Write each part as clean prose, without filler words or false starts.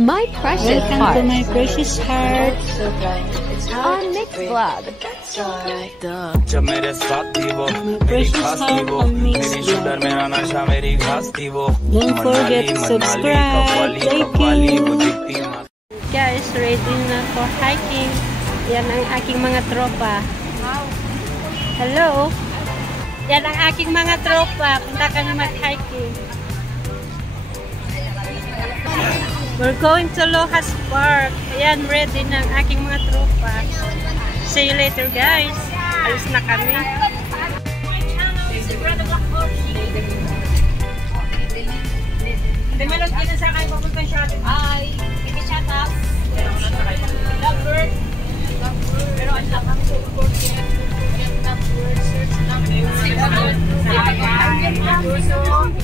My precious Welcome heart. to my precious heart. On Mix Vlog. जब मेरे साथ थी वो मेरी खास थी वो मेरी शूटर मेरा नशा मेरी घास थी वो Don't forget to subscribe, qawwali वो दिखती Guys, ready na for hiking. Yan ang aking mga tropa. Hello. Yan ang aking mga tropa. Punta kami mag-hiking. We're going to Lohas Park. Ayan, ready na ang aking mga tropa. See you later, guys. Alis na kami. Demelog din sa kayo papunta shopping. Ay, hindi siya tas. Lovebird. Pero ang lang kami support yan. Lovebird, search Lovebird. Let's support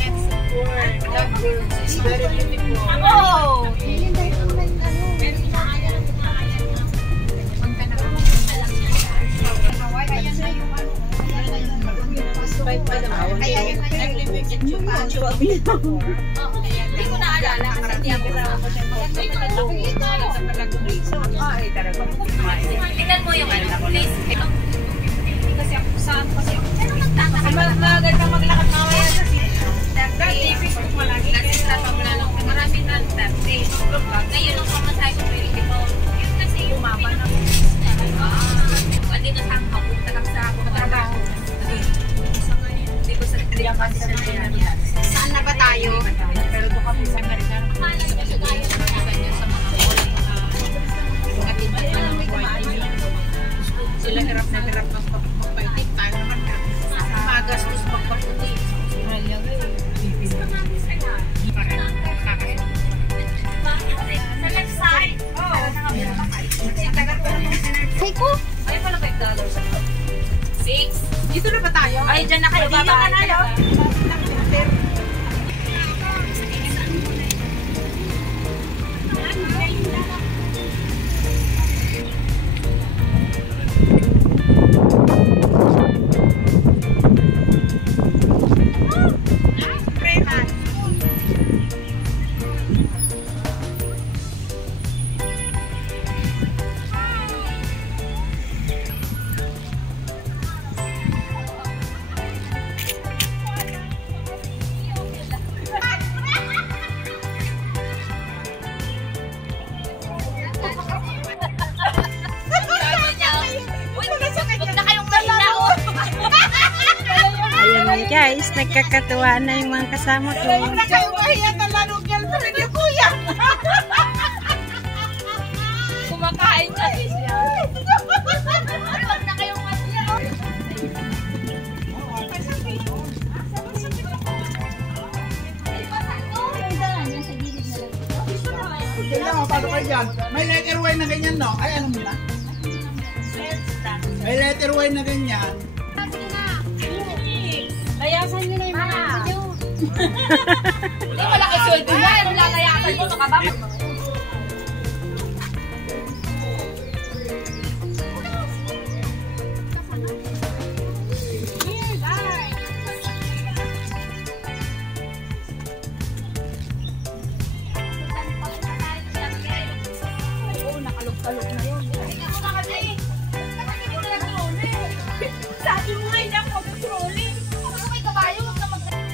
Lovebird. It's very beautiful. Oh! Hindi ko naalala kasi hindi ako tingnan mo yung ano, please. Kasi ako saan kasi ako magtagal ka maglakad mamaya sa Facebook malaki kasi napamlalong maraming na Facebook ngayon ang pamasahe ko yun kasi umaba na andito sa kapunta lang sa ako trabaho hindi ko sa saan na ba tayo? Pero doon kami sa Amerika. Sila hirap na magpapainit. Tayo naman magastos magpaputi. Sa left side. Ay ko? Ay pala $5. 6. Dito na ba tayo? Ay, dyan na kayo. Dito ka na yun. Guys, nagkakatuwa na yung mga kasama ko. Huwag na kayo mahiya na lalo girlfriend niya, kuya. Kumakain kasi siya. Huwag na kayong mahiya. Tingnan mo, paano kayo dyan? May letter Y na ganyan, no? Ay, ano muna? May letter Y na ganyan. Layasan nyo na yung mga video. Hindi, malaki sweldo yan. Lalayasan mo, makabakit. Oo, nakalog-kalog na yun. Sabi mo nga, hindi ako mag-trolling.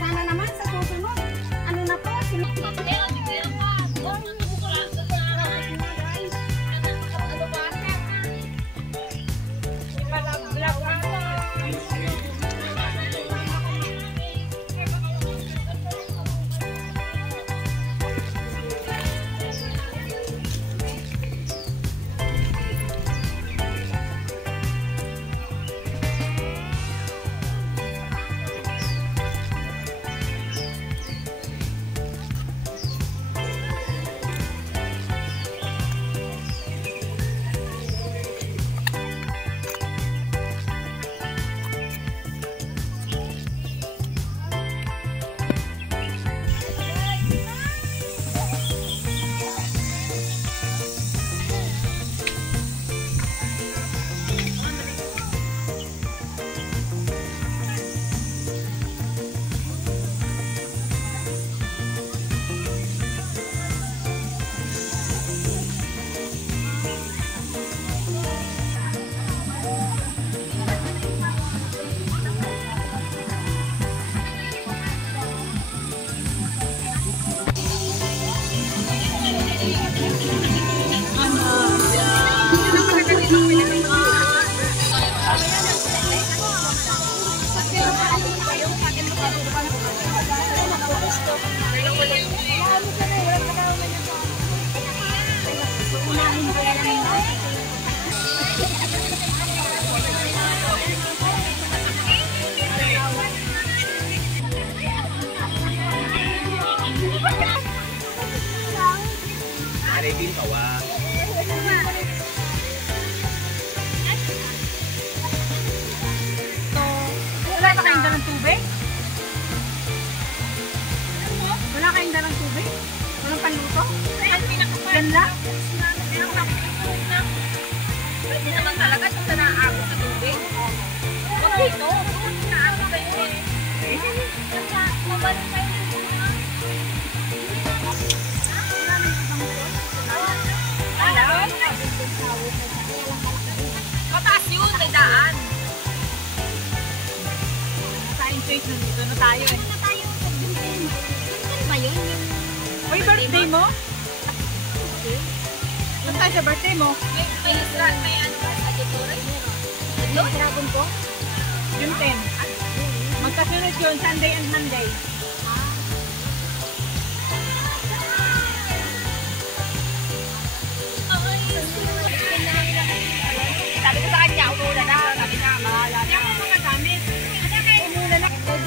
Sana naman sa susunod. Ano na po? Arigin ka wa. Wala ba kayong dalang tubig? Wala kayong dalang tubig? Walang panluto? Yan lang? Pwede naman talaga kung na naaabot sa tubig. Huwag dito. Kung naaabot kayo eh. Mabalong kayo ng mga. Mataas yun, may daan. Naka-enjoy nandito na tayo eh. Uy, birthday mo? Saan tayo sa birthday mo? May ano ba sa Titore? Yung dragon ko? June 10. Magkasunod yun, Sunday and Monday. Sabi ko sa kanya, umulan na. Sabi niya, mahala na. Yung mga gamit. Umulan na. Naabot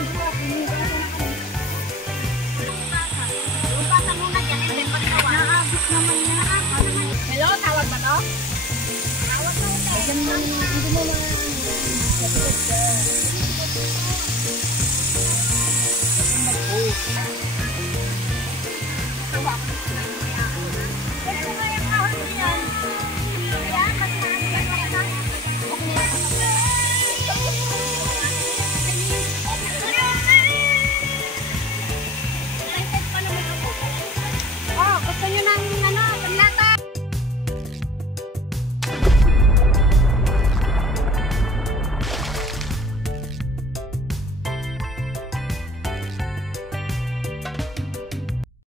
naman na. Hello, tawag ba to? Hindi mo na.